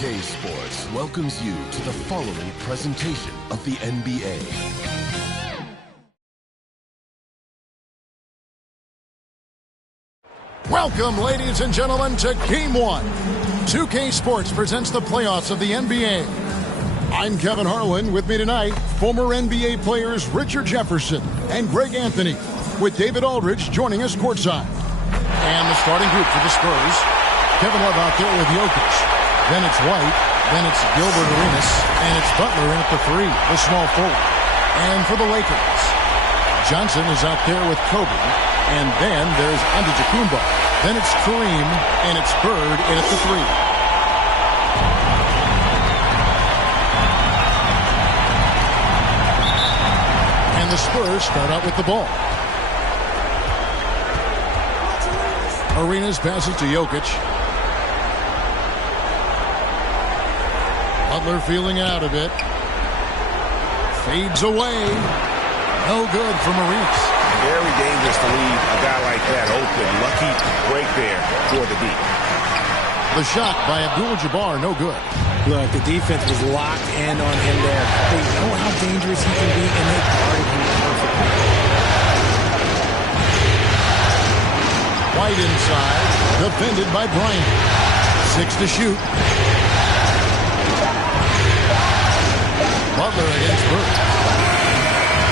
2K Sports welcomes you to the following presentation of the NBA. Welcome, ladies and gentlemen, to Game 1. 2K Sports presents the playoffs of the NBA. I'm Kevin Harlan. With me tonight, former NBA players Richard Jefferson and Greg Anthony, with David Aldridge joining us courtside. And the starting group for the Spurs, Kevin Love out there with Jokic. Then it's White, then it's Gilbert Arenas, and it's Butler in at the 3, the small forward. And for the Lakers, Johnson is out there with Kobe, and then there's Antetokounmpo. Then it's Kareem, and it's Bird in at the 3. And the Spurs start out with the ball. Arenas passes to Jokic. Butler feeling out of it. Fades away. No good from Arenas. Very dangerous to leave a guy like that open. Lucky break there for the deep. The shot by Abdul-Jabbar, no good. Look, the defense was locked in on him there. They know how dangerous he can be, and they guarded him perfectly. White inside, defended by Bryant. 6 to shoot. Butler against Bird.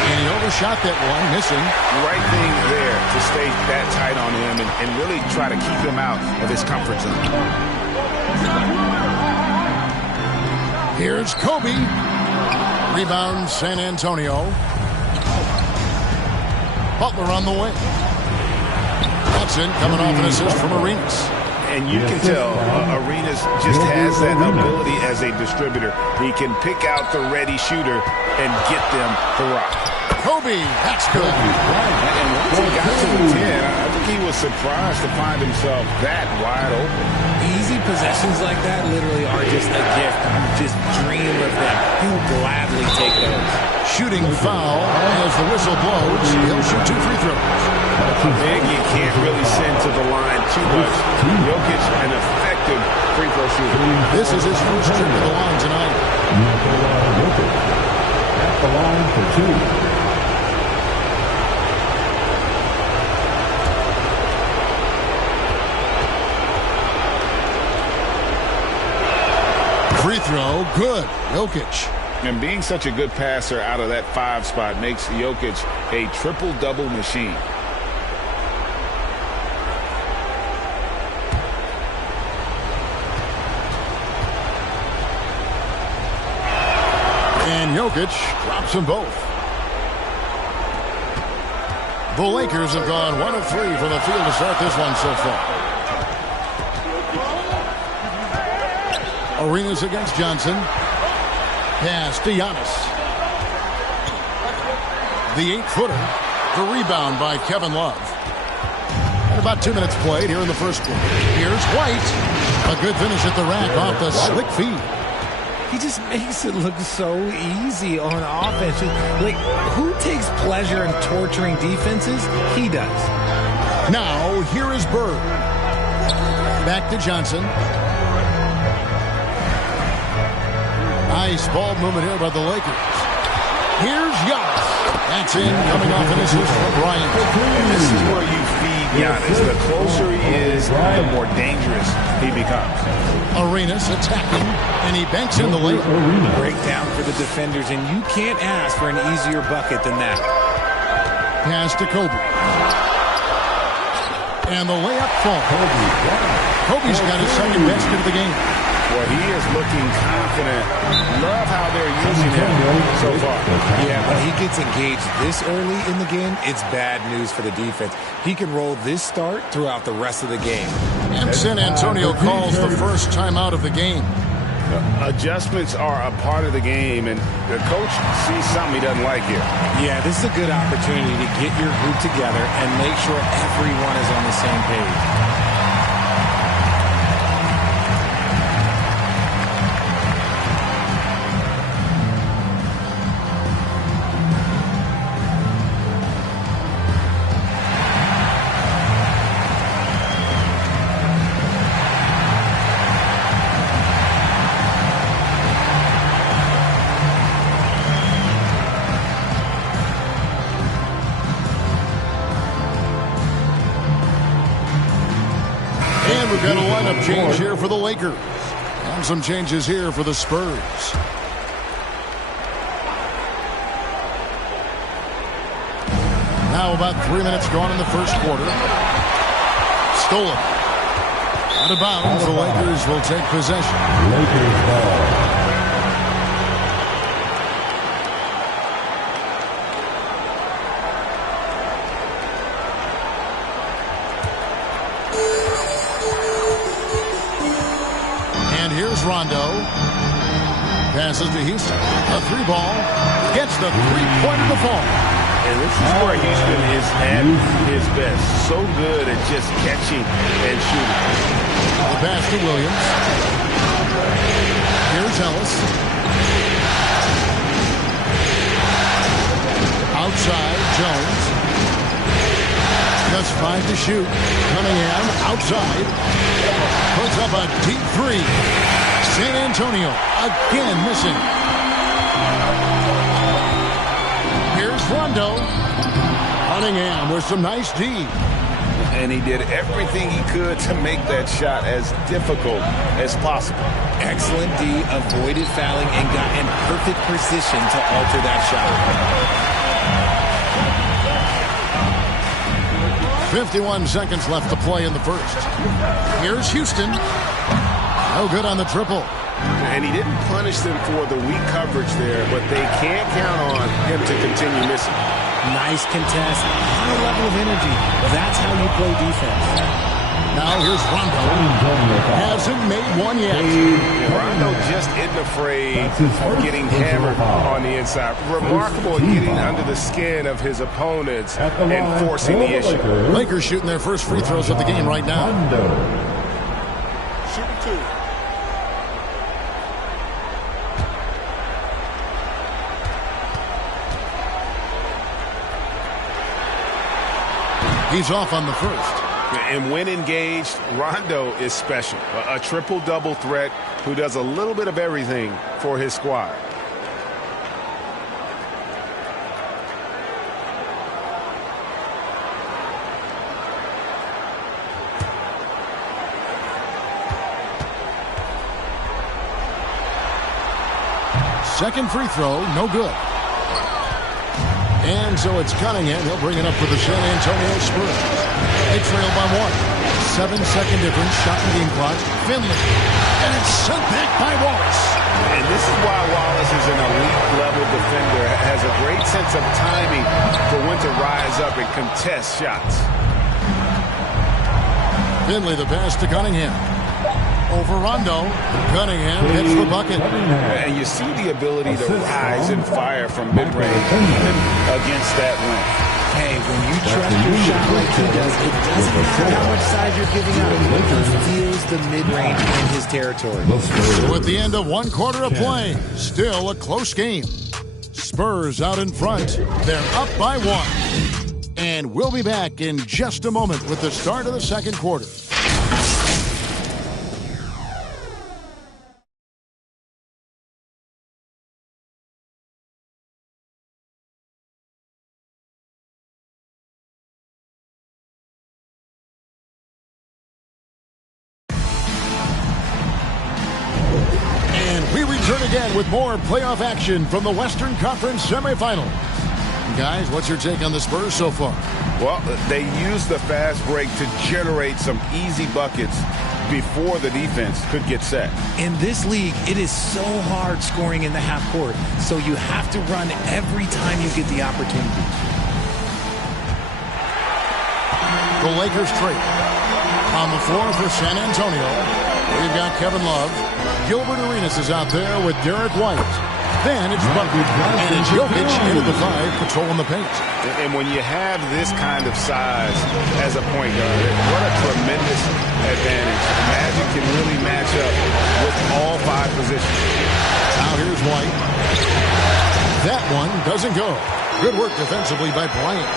And he overshot that one, missing. Right thing there to stay that tight on him and really try to keep him out of his comfort zone. Here's Kobe. Rebound, San Antonio. Butler on the way. Watson coming off an assist from Arenas. And you can tell Arenas just has that ability as a distributor. He can pick out the ready shooter and get them the rock. Kobe, that's good. And once he got to the 10, I think he was surprised to find himself that wide open. Easy possessions like that literally are just a gift. Just dream of them. He'll gladly take those. Shooting foul as the whistle blows. He'll shoot 2 free throws. Big, you can't really send to the line too much. Jokic, an effective free throw shooter. This is his first trip to the line tonight. Jokic at the line for 2. Free throw, good. Jokic. And being such a good passer out of that 5 spot makes Jokic a triple-double machine. And Jokic drops them both. The Lakers have gone 1 of 3 from the field to start this one so far. Arenas against Johnson. Pass to Giannis. The 8-footer. The rebound by Kevin Love. And about 2 minutes played here in the first quarter. Here's White. A good finish at the rack off the slick feed. He just makes it look so easy on offense. Like, who takes pleasure in torturing defenses? He does. Now, here is Bird. Back to Johnson. Nice ball movement here by the Lakers. Here's Giannis. That's in, coming off an assist from Bryant. And this is where you feed Giannis. The closer he is, the more dangerous he becomes. Arenas attacking, and he banks in the lane. Breakdown for the defenders, and you can't ask for an easier bucket than that. Pass to Kobe. And the layup falls. Kobe's got his second basket of the game. Well, he is looking confident. Love how they're using him so far. Yeah, when he gets engaged this early in the game, it's bad news for the defense. He can roll this start throughout the rest of the game. And San Antonio calls the first timeout of the game. Adjustments are a part of the game, and the coach sees something he doesn't like here. Yeah, this is a good opportunity to get your group together and make sure everyone is on the same page. change here for the Lakers. And some changes here for the Spurs. Now about 3 minutes gone in the first quarter. Stolen. Out of bounds, the Lakers will take possession. Lakers ball. Rondo passes to Houston. A three ball gets the three-pointer to fall. And this is where Houston is at his best. So good at just catching and shooting. The pass to Williams. Here's Ellis. Outside, Jones. Just 5 to shoot. Cunningham outside. Puts up a deep three. San Antonio again missing. Here's Rondo. Cunningham with some nice D. And he did everything he could to make that shot as difficult as possible. Excellent D, avoided fouling, and got in perfect position to alter that shot. 51 seconds left to play in the first. Here's Houston. No good on the triple. And he didn't punish them for the weak coverage there, but they can't count on him to continue missing. Nice contest, high level of energy. That's how you play defense. Now here's Rondo. Hasn't made one yet. Rondo just isn't afraid of getting hammered on the inside. Remarkable at getting under the skin of his opponents and forcing the issue. Lakers shooting their first free throws of the game right now. Shooting two. He's off on the first. And when engaged, Rondo is special. A triple-double threat who does a little bit of everything for his squad. Second free throw, no good. And so it's Cunningham. He'll bring it up for the San Antonio Spurs. They trail by 1. 7-second difference. Shot in game clock. Finley. And it's sent back by Wallace. And this is why Wallace is an elite-level defender. Has a great sense of timing for when to rise up and contest shots. Finley, the pass to Cunningham. Over Rondo. Cunningham hits the bucket. And you see the ability to rise and fire from mid-range even against that length. Hey, when you trust your shot like he does, it doesn't matter how much size you're giving out. He feels the mid-range in his territory. So at the end of one quarter of play, still a close game. Spurs out in front. They're up by 1. And we'll be back in just a moment with the start of the second quarter. Again with more playoff action from the Western Conference semifinals. Guys, what's your take on the Spurs so far? Well, they used the fast break to generate some easy buckets before the defense could get set. In this league, it is so hard scoring in the half court, so you have to run every time you get the opportunity. The Lakers trade. On the floor for San Antonio, we've got Kevin Love. Gilbert Arenas is out there with Derek White. Then it's Butler and it's Jokic into the 5, patrolling the paint. And when you have this kind of size as a point guard, what a tremendous advantage. Magic can really match up with all 5 positions. Now here's White. That one doesn't go. Good work defensively by Bryant.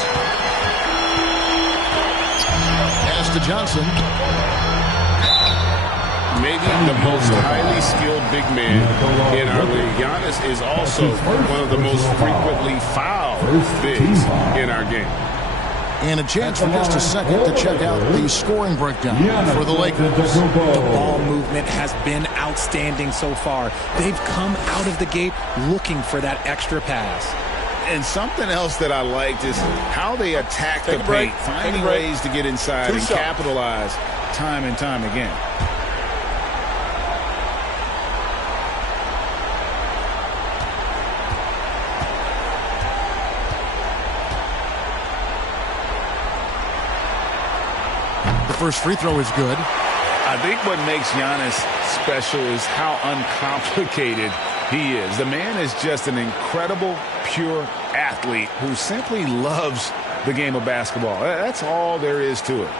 Pass to Johnson. Maybe the most highly skilled big man in our league. Giannis is also one of the most frequently fouled bigs in our game. And a chance for just a second to check out the scoring breakdown for the Lakers. The ball movement has been outstanding so far. They've come out of the gate looking for that extra pass. And something else that I liked is how they attack the paint, finding ways to get inside and capitalize time and time again. First free throw is good. I think what makes Giannis special is how uncomplicated he is. The man is just an incredible, pure athlete who simply loves the game of basketball. That's all there is to it.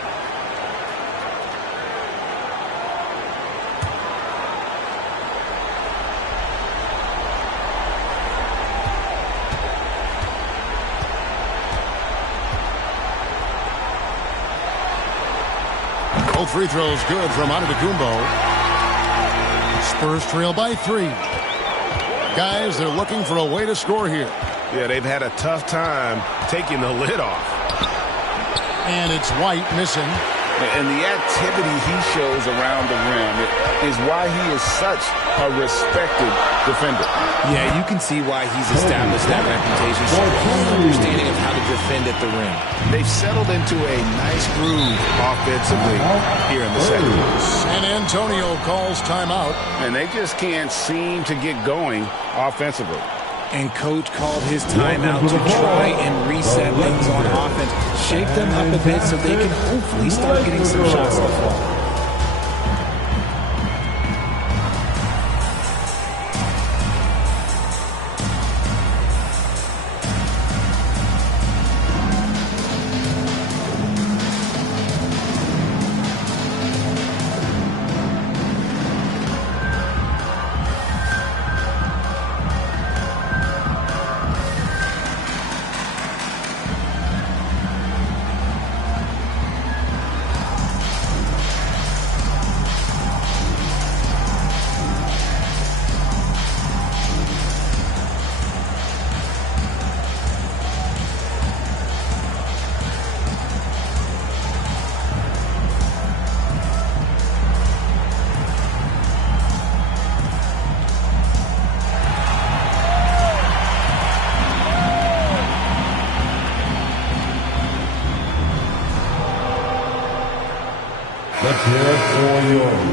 Both free throws good from Antetokounmpo. Spurs trail by 3. Guys, they're looking for a way to score here. Yeah, they've had a tough time taking the lid off. And it's White missing. And the activity he shows around the rim is why he is such a respected defender. Yeah, you can see why he's established that reputation. Strong understanding of how to defend at the rim. They've settled into a nice groove offensively here in the second. San Antonio calls timeout. And they just can't seem to get going offensively. And coach called his timeout to try and reset things on offense. Shake them up a bit so they can hopefully start getting some shots to fall.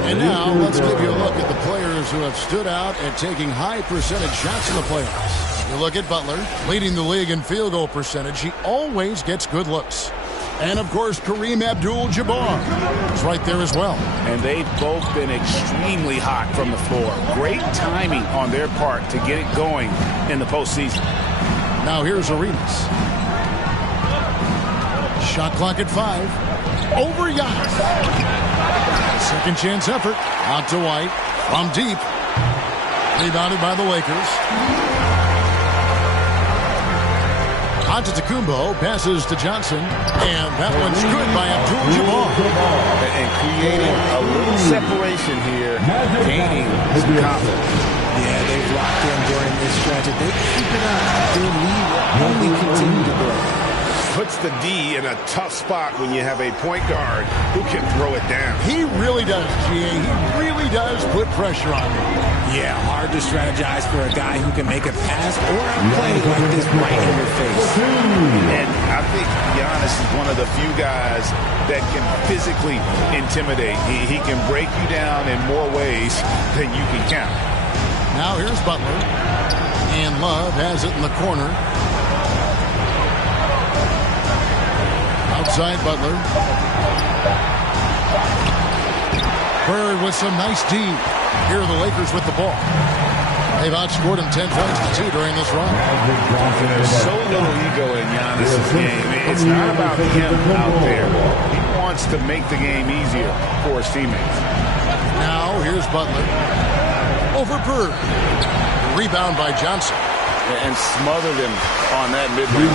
And now let's give you a look at the players who have stood out at taking high percentage shots in the playoffs. You look at Butler, leading the league in field goal percentage. He always gets good looks. And, of course, Kareem Abdul-Jabbar is right there as well. And they've both been extremely hot from the floor. Great timing on their part to get it going in the postseason. Now here's Arenas. Shot clock at 5. Over Giannis. Second chance effort. Out to White. From deep. Rebounded by the Lakers. Antetokounmpo passes to Johnson. And that one's good by Abdul-Jabbar. And creating a little separation here. Gaining some confidence. Yeah, they've locked in during this stretch. If they keep it up, their lead will only continue to grow. Puts the D in a tough spot when you have a point guard who can throw it down. He really does, GA. He really does put pressure on him. Yeah, hard to strategize for a guy who can make a pass or a play like this right in your face. And I think Giannis is one of the few guys that can physically intimidate. He can break you down in more ways than you can count. Now here's Butler. And Love has it in the corner. Outside Butler. Bird with some nice D. Here are the Lakers with the ball. They've outscored him 10 points to 2 during this run. There's so little ego in Giannis' game. It's not about him out there. He wants to make the game easier for his teammates. Now here's Butler. Over Bird. Rebound by Johnson. And smothered him on that mid-range.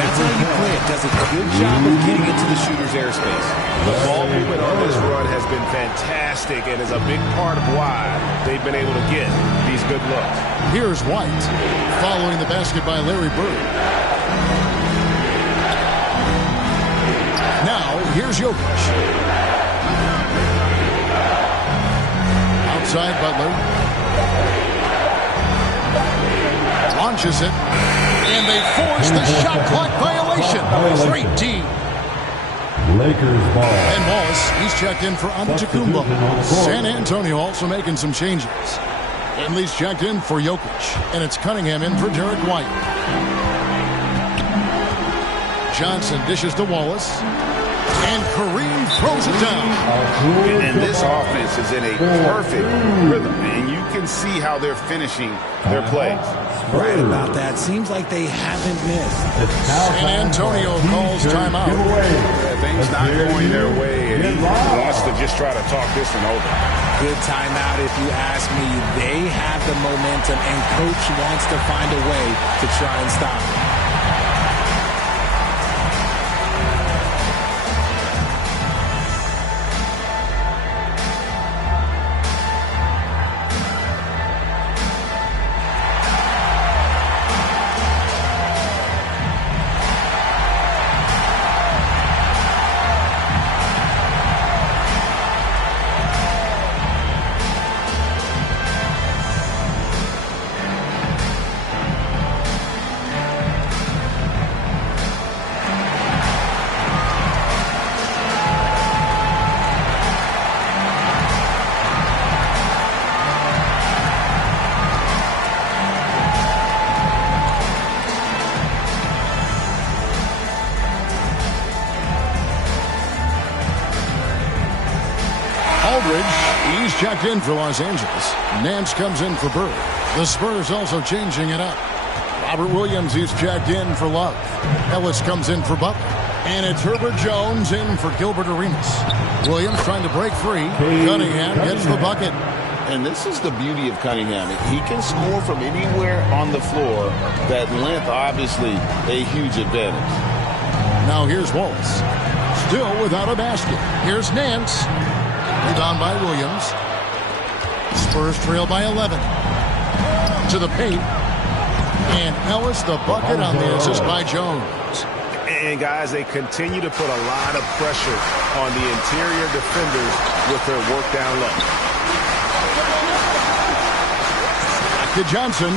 That's how you play it. Does a good job of getting into the shooter's airspace. The ball movement on this run has been fantastic and is a big part of why they've been able to get these good looks. Here's White following the basket by Larry Bird. Here's Jokic. Outside Butler. Launches it. And they force the shot clock violation. Great D. Lakers ball. And Wallace, he's checked in for Antetokounmpo. San Antonio also making some changes. Henley's checked in for Jokic. And it's Cunningham in for Derek White. Johnson dishes to Wallace. And Kareem throws it down. And this offense is in a perfect rhythm. And you can see how they're finishing their plays. Right about that. Seems like they haven't missed. San Antonio calls timeout. Yeah, things not going their way, and he wants to just try to talk this one over. Good timeout if you ask me. They have the momentum, and coach wants to find a way to try and stop it. He's checked in for Los Angeles. Nance comes in for Bird. The Spurs also changing it up. Robert Williams, he's checked in for Love. Ellis comes in for Butler. And it's Herbert Jones in for Gilbert Arenas. Williams trying to break free. Cunningham gets the bucket. And this is the beauty of Cunningham. He can score from anywhere on the floor. That length, obviously, a huge advantage. Now here's Wallace. Still without a basket. Here's Nance. Rebound by Williams. Spurs trail by 11. To the paint. And Ellis the bucket on the assist by Jones. And guys, they continue to put a lot of pressure on the interior defenders with their work down low. Back to Johnson.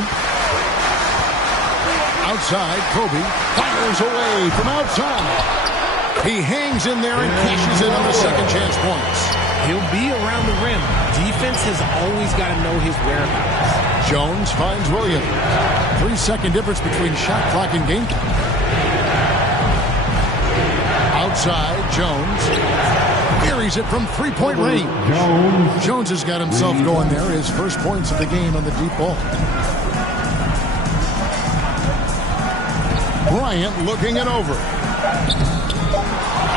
Outside, Kobe fires away from outside. He hangs in there and cashes in on the second chance points. He'll be around the rim. Defense has always got to know his whereabouts. Jones finds Williams. 3-second difference between shot clock and game clock. Outside, Jones buries it from three-point range. Jones has got himself going there. His first points of the game on the deep ball. Bryant looking it over.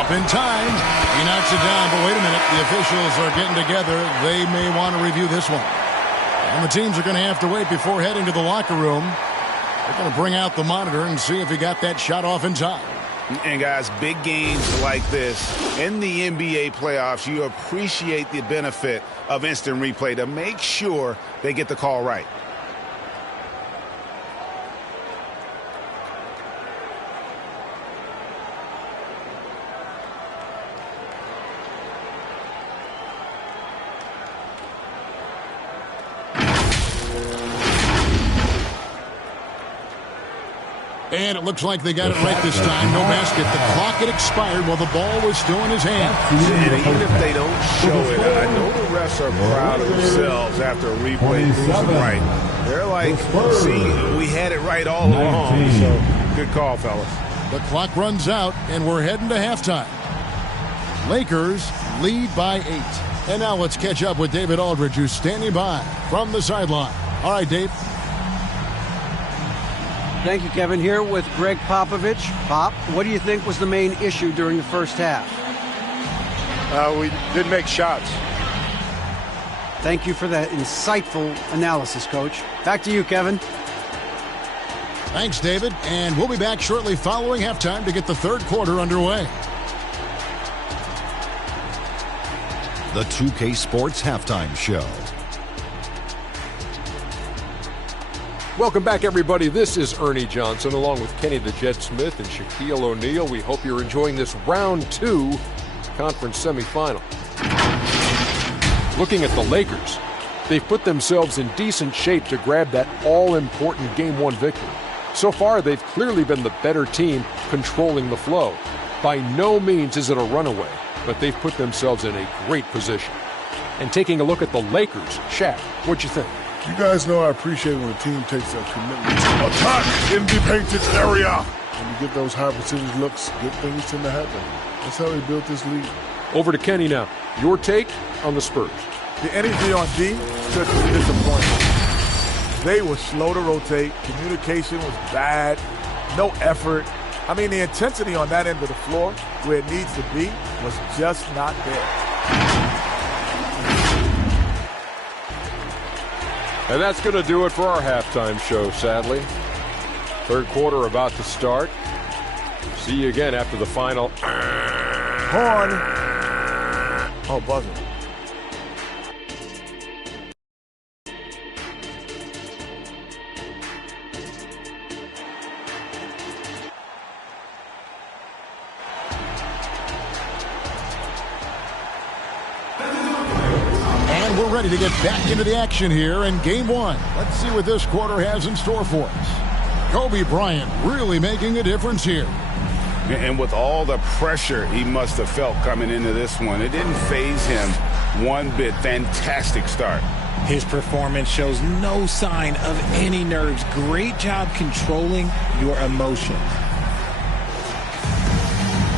Up in time. He knocks it down, but wait a minute. The officials are getting together. They may want to review this one. And the teams are going to have to wait before heading to the locker room. They're going to bring out the monitor and see if he got that shot off in time. And guys, big games like this in the NBA playoffs, you appreciate the benefit of instant replay to make sure they get the call right. And it looks like they got it right this time. No basket. The clock had expired while the ball was still in his hand. And even if they don't show it, I know the refs are proud of themselves after a replay proves them right. They're like, see, we had it right all along. So, good call, fellas. The clock runs out, and we're heading to halftime. Lakers lead by 8. And now let's catch up with David Aldridge, who's standing by from the sideline. All right, Dave. Thank you, Kevin. Here with Greg Popovich. Pop, what do you think was the main issue during the first half? We didn't make shots. Thank you for that insightful analysis, Coach. Back to you, Kevin. Thanks, David. And we'll be back shortly following halftime to get the third quarter underway. The 2K Sports Halftime Show. Welcome back, everybody. This is Ernie Johnson along with Kenny the Jet Smith and Shaquille O'Neal. We hope you're enjoying this round 2 conference semifinal. Looking at the Lakers, they've put themselves in decent shape to grab that all-important Game 1 victory. So far, they've clearly been the better team controlling the flow. By no means is it a runaway, but they've put themselves in a great position. And taking a look at the Lakers, Shaq, what'd you think? You guys know I appreciate when a team takes a commitment to attack in the painted area. When you get those high percentage looks, good things tend to happen. That's how they built this league. Over to Kenny now. Your take on the Spurs. The energy on D was disappointing. They were slow to rotate. Communication was bad. No effort. I mean, the intensity on that end of the floor, where it needs to be, was just not there. And that's going to do it for our halftime show, sadly. Third quarter about to start. See you again after the final. Horn. Oh, buzzer. And we're ready to get back into the action here in Game 1. Let's see what this quarter has in store for us. Kobe Bryant really making a difference here. And with all the pressure he must have felt coming into this one, it didn't faze him one bit. Fantastic start. His performance shows no sign of any nerves. Great job controlling your emotions.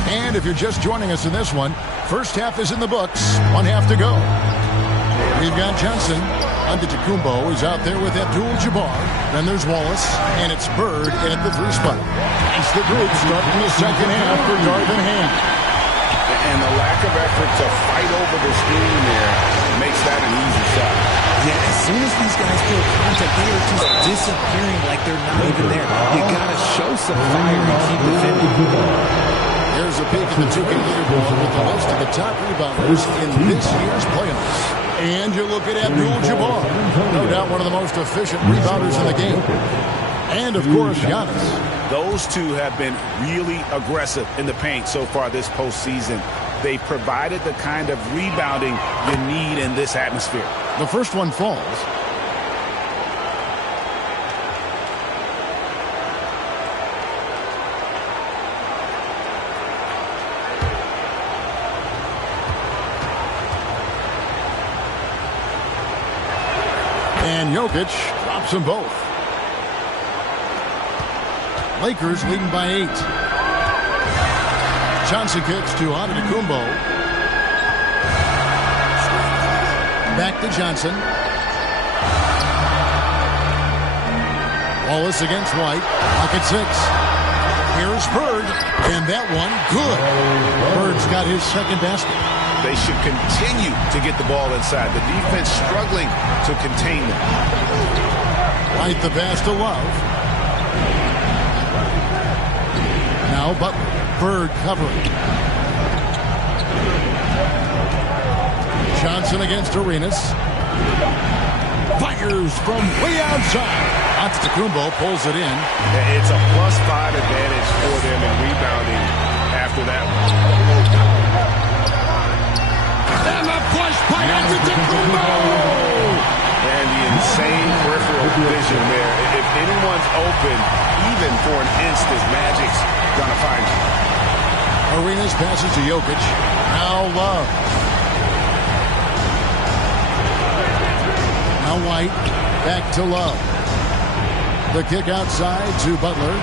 And if you're just joining us in this one, first half is in the books. One half to go. We've got Johnson. Antetokounmpo is out there with Abdul-Jabbar. Then there's Wallace, and it's Bird at the 3 spot. It's the group starting the second half for Darvin Ham. And the lack of effort to fight over the screen there makes that an easy shot. Yeah, as soon as these guys feel contact, they are just disappearing like they're not even there. You gotta show some fire and keep defending. Here's a peek at the 2K leaderboard with the list of the top rebounders in this year's playoffs. And you look at Abdul-Jabbar, no doubt one of the most efficient rebounders in the game. And, of course, Giannis. Those two have been really aggressive in the paint so far this postseason. They provided the kind of rebounding you need in this atmosphere. The first one falls. And Jokic drops them both. Lakers leading by 8. Johnson kicks to Antetokounmpo. Back to Johnson. Wallace against White. Pocket 6. Here's Bird. And that one, good. Bird's got his second basket. They should continue to get the ball inside. The defense struggling to contain them. Right the pass to Love. Now Butler. Bird covering. Johnson against Arenas. Fires from way outside. Antetokounmpo pulls it in. It's a +5 advantage for them in rebounding after that one. And a push by Antetokounmpo! And the insane peripheral vision there. If anyone's open, even for an instant, Magic's gonna find him. Arenas passes to Jokic. Now Love. Now White. Back to Love. The kick outside to Butler.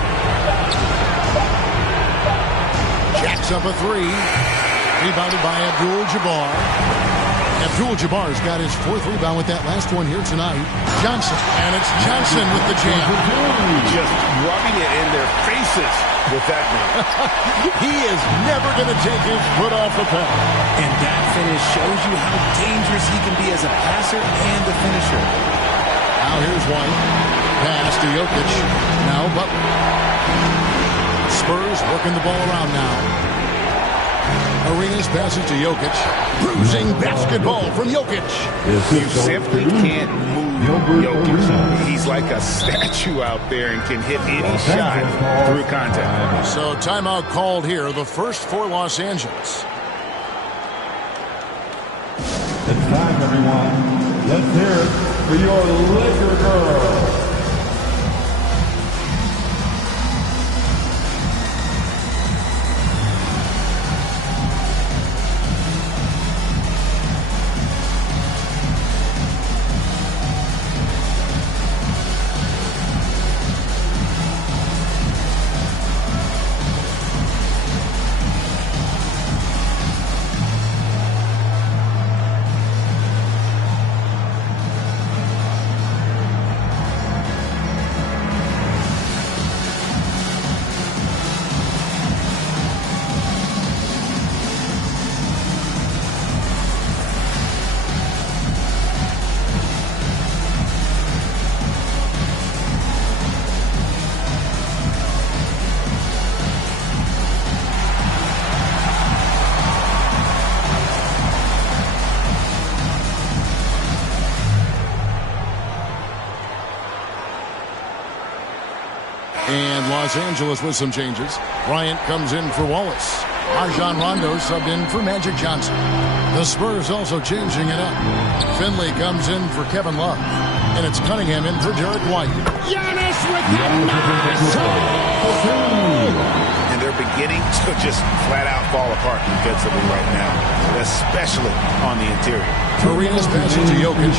Jacks up a 3. Rebounded by Abdul-Jabbar. Abdul-Jabbar's got his 4th rebound with that last one here tonight. Johnson, and it's Johnson with the jam. Just rubbing it in their faces with that man. He is never going to take his foot off the pedal. And that finish shows you how dangerous he can be as a passer and a finisher. Now here's White. Pass to Jokic. Now Butler. Spurs working the ball around now. Arenas passes to Jokic. Bruising basketball from Jokic. You simply can't move Jokic. He's like a statue out there and can hit any shot through contact. So timeout called here, the first for Los Angeles. everyone. Let's hear it for your Laker girl. And Los Angeles with some changes. Bryant comes in for Wallace. Rajon Rondo subbed in for Magic Johnson. The Spurs also changing it up. Finley comes in for Kevin Love. And it's Cunningham in for Derek White. Giannis with the And they're beginning to just flat out fall apart defensively right now, especially on the interior. Arenas passing to Jokic.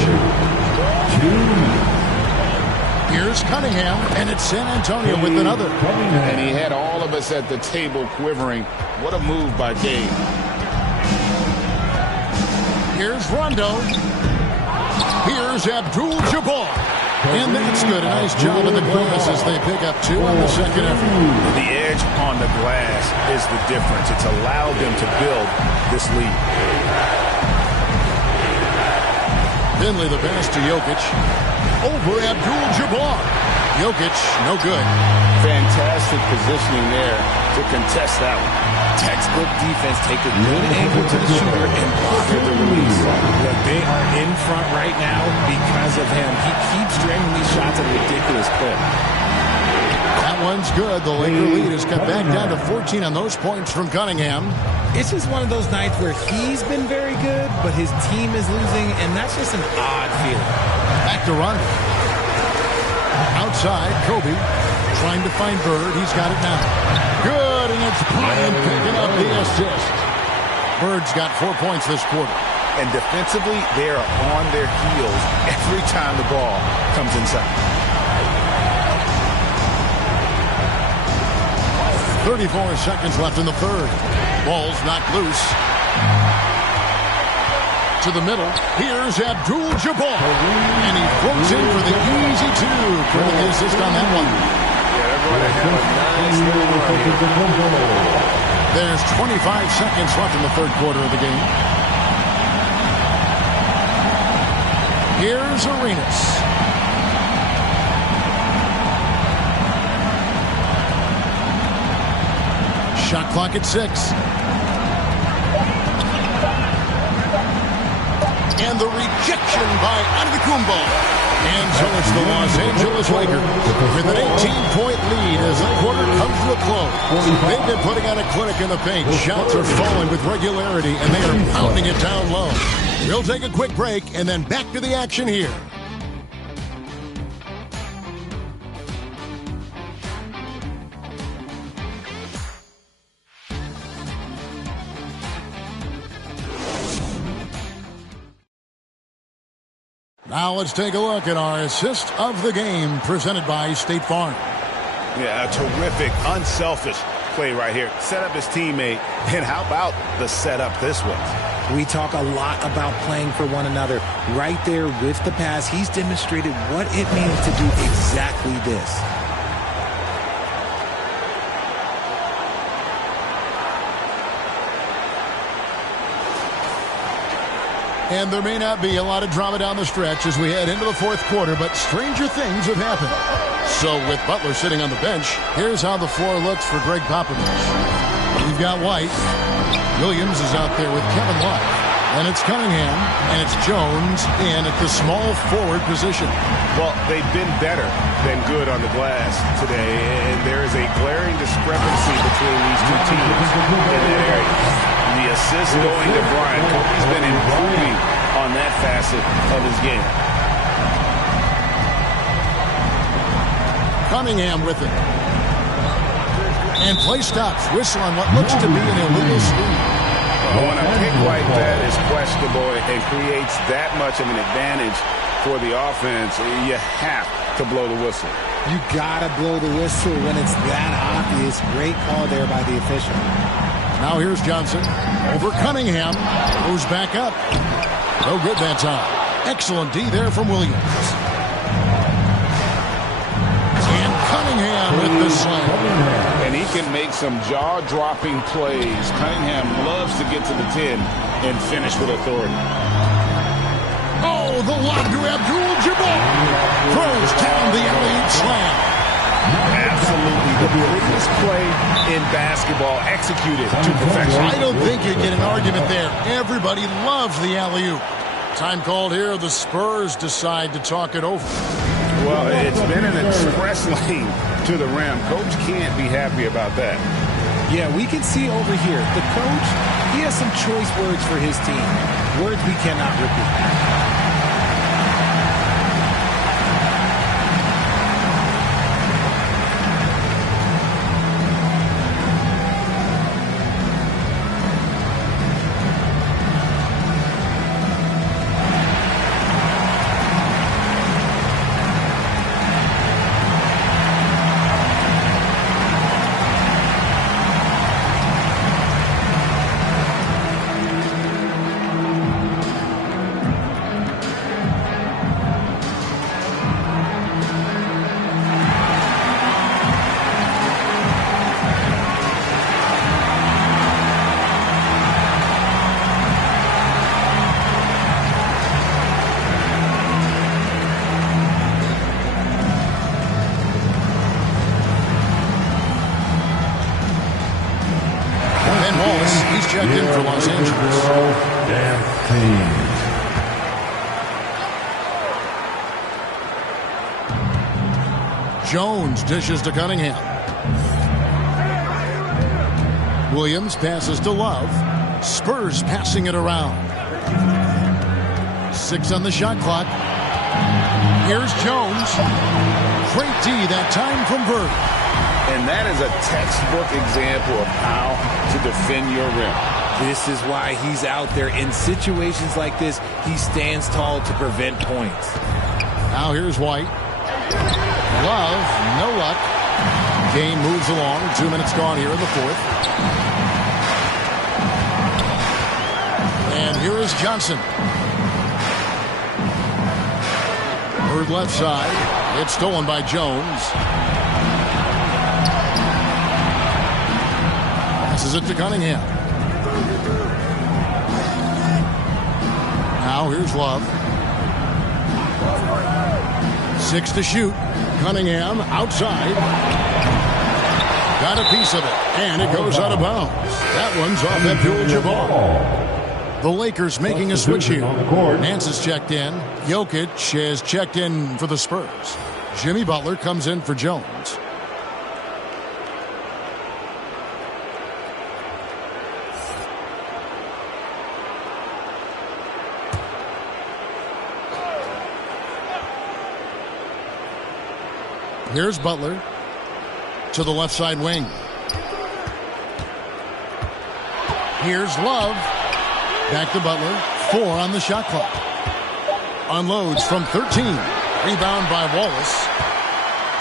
Here's Cunningham, and it's San Antonio with another. And he had all of us at the table quivering. What a move by Gabe. Here's Rondo. Here's Abdul-Jabbar. And that's good. A nice job of the glass as they pick up two on the second effort. The edge on the glass is the difference. It's allowed them to build this lead. Finley the pass to Jokic. Over Abdul-Jabbar. Jokic, no good. Fantastic positioning there to contest that one. Textbook defense, take a good angle to the shooter and block at the release. Look, they are in front right now because of him. He keeps draining these shots at a ridiculous clip. That one's good. The Laker lead has cut back down to 14 on those points from Cunningham. It's just one of those nights where he's been very good, but his team is losing, and that's just an odd feeling. Back to Rondo. Outside, Kobe trying to find Bird. He's got it now. Good, and it's Bryant picking up the assist. Bird's got 4 points this quarter. And defensively, they are on their heels every time the ball comes inside. 34 seconds left in the third. Ball's knocked loose. To the middle. Here's Abdul-Jabbar. And he floats in for the easy two. Getting the assist on that one. Yeah, they're going to have a nice little run. There's 25 seconds left in the third quarter of the game. Here's Arenas. Shot clock at 6. And the rejection by Antetokounmpo. And so it's the Los Angeles Lakers with an 18-point lead as the quarter comes to a close. They've been putting on a clinic in the paint. Shots are falling with regularity, and they are pounding it down low. We'll take a quick break and then back to the action here. Now let's take a look at our assist of the game presented by State Farm. Yeah, a terrific, unselfish play right here. Set up his teammate, and how about the setup this was? We talk a lot about playing for one another. Right there with the pass, he's demonstrated what it means to do exactly this. And there may not be a lot of drama down the stretch as we head into the fourth quarter, but stranger things have happened. So with Butler sitting on the bench, here's how the floor looks for Greg Popovich. We've got White. Williams is out there with Kevin Love. And it's Cunningham, and it's Jones in at the small forward position. Well, they've been better than good on the glass today, and there is a glaring discrepancy between these two teams in that area. The assist going to Bryant. He's been improving on that facet of his game. Cunningham with it. And play stops. Whistle on what looks to be an illegal sweep. When a pick like that is questionable and creates that much of an advantage for the offense, you have to blow the whistle. You gotta blow the whistle when it's that obvious. Great call there by the official. Now here's Johnson over Cunningham. Goes back up. No good that time. Excellent D there from Williams. And Cunningham with the slam. And he can make some jaw-dropping plays. Cunningham loves to get to the 10 and finish with authority. Oh, the lob to Abdul-Jabbar. Throws down the alley-oop slam. Absolutely the greatest play in basketball executed to perfection. I don't think you get an argument there. Everybody loves the alley-oop. Time called here. The Spurs decide to talk it over. Well, it's been an express lane to the rim. Coach can't be happy about that. Yeah, we can see over here. The coach, he has some choice words for his team. Words we cannot repeat. Checked in for Los Angeles. Jones dishes to Cunningham. Williams passes to Love. Spurs passing it around. 6 on the shot clock. Here's Jones. Great D that time from Bird. And that is a textbook example of how to defend your rim. This is why he's out there. In situations like this, he stands tall to prevent points. Now here's White. Love, no luck. Game moves along. 2 minutes gone here in the fourth. And here is Johnson. Bird left side. It's stolen by Jones. Passes it to Cunningham. Now here's Love. 6 to shoot. Cunningham outside. Got a piece of it. And it goes out of bounds. That one's off Abdul-Jabbar. The Lakers making a switch here. Nance is checked in. Jokic is checked in for the Spurs. Jimmy Butler comes in for Jones. Here's Butler to the left side wing. Here's Love. Back to Butler. 4 on the shot clock. Unloads from 13. Rebound by Wallace.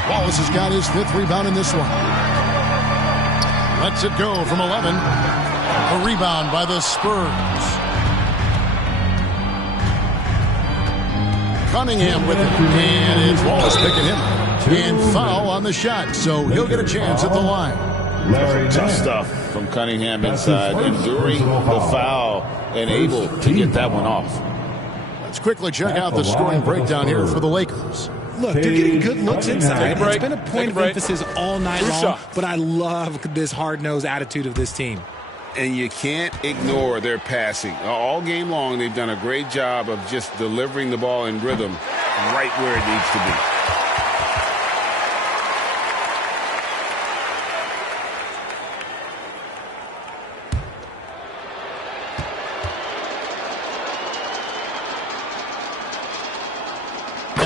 Wallace has got his 5th rebound in this one. Lets it go from 11. A rebound by the Spurs. Cunningham with it. And it's Wallace picking him up. And foul on the shot, so he'll get a chance at the line. Tough stuff from Cunningham inside, enduring the foul and able to get that one off. Let's quickly check out the scoring breakdown here for the Lakers. Look, they're getting good looks inside. It's been a point of emphasis all night long, but I love this hard-nosed attitude of this team. And you can't ignore their passing. All game long, they've done a great job of just delivering the ball in rhythm right where it needs to be.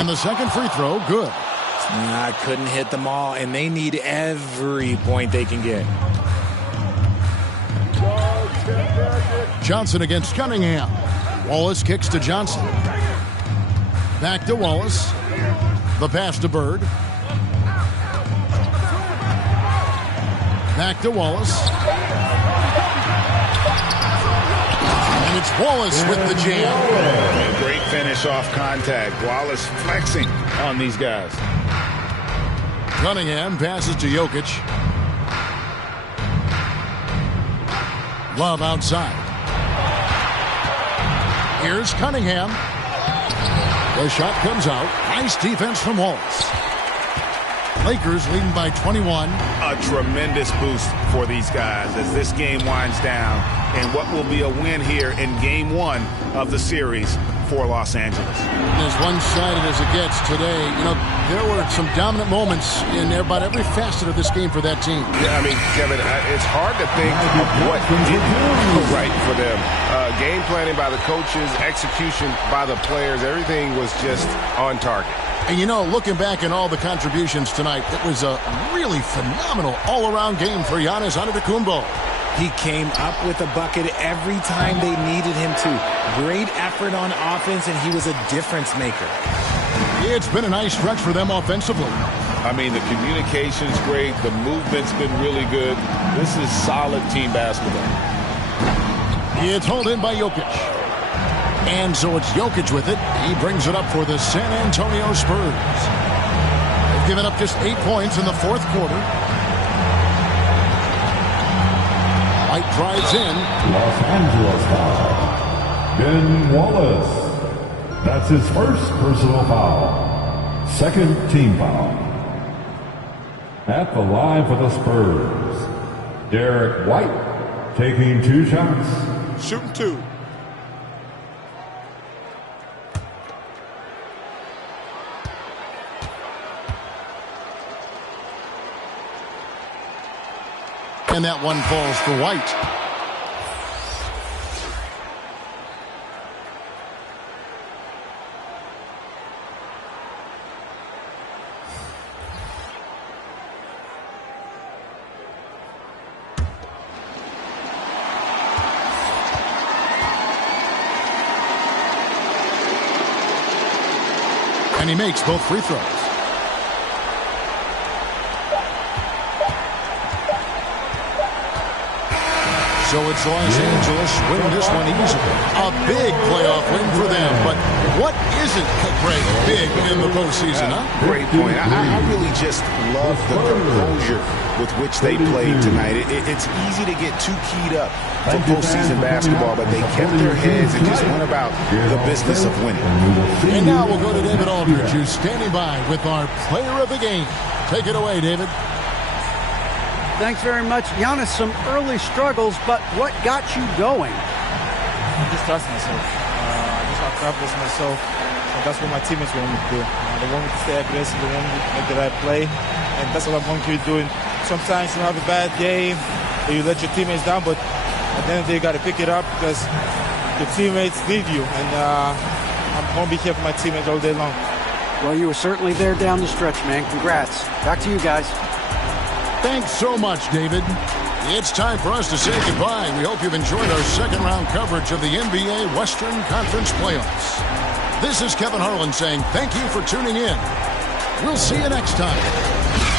And the second free throw, good. Couldn't hit them all, and they need every point they can get. Johnson against Cunningham. Wallace kicks to Johnson. Back to Wallace. The pass to Bird. Back to Wallace. And it's Wallace with the jam. A great finish off contact. Wallace flexing on these guys. Cunningham passes to Jokic. Love outside. Here's Cunningham. The shot comes out. Nice defense from Wallace. Lakers leading by 21. A tremendous boost for these guys as this game winds down and what will be a win here in Game 1 of the series for Los Angeles. As one-sided as it gets today, there were some dominant moments in about every facet of this game for that team. Yeah, I mean, Kevin, it's hard to think of what didn't go right for them. Game planning by the coaches, execution by the players, everything was just on target. And looking back at all the contributions tonight, it was a really phenomenal all-around game for Giannis Antetokounmpo. He came up with a bucket every time they needed him to. Great effort on offense, and he was a difference maker. It's been a nice stretch for them offensively. I mean, the communication's great. The movement's been really good. This is solid team basketball. It's hauled in by Jokic. And so it's Jokic with it. He brings it up for the San Antonio Spurs. They've given up just 8 points in the fourth quarter. White drives in. Los Angeles foul. Ben Wallace. That's his first personal foul. Second team foul. At the line for the Spurs, Derek White taking 2 shots. Shooting 2. And that one falls for White. And he makes both free throws. So it's Los Angeles winning this one easily. A big playoff win for them. But what isn't, Greg, big in the postseason, huh? Great point. I really just love the composure with which they played tonight. It's easy to get too keyed up for postseason basketball, but they kept their heads and just went about the business of winning. And now we'll go to David Aldridge, who's standing by with our player of the game. Take it away, David. Thanks very much. Giannis, some early struggles, but what got you going? I just trust myself. I just have confidence in myself. And that's what my teammates want me to do. They want me to stay aggressive. They want me to make the right play. And that's what I'm going to keep doing. Sometimes you have a bad game, or you let your teammates down, but at the end of the day, you got to pick it up because your teammates need you. And I'm going to be here for my teammates all day long. Well, you were certainly there down the stretch, man. Congrats. Back to you guys. Thanks so much, David. It's time for us to say goodbye. We hope you've enjoyed our second-round coverage of the NBA Western Conference Playoffs. This is Kevin Harlan saying thank you for tuning in. We'll see you next time.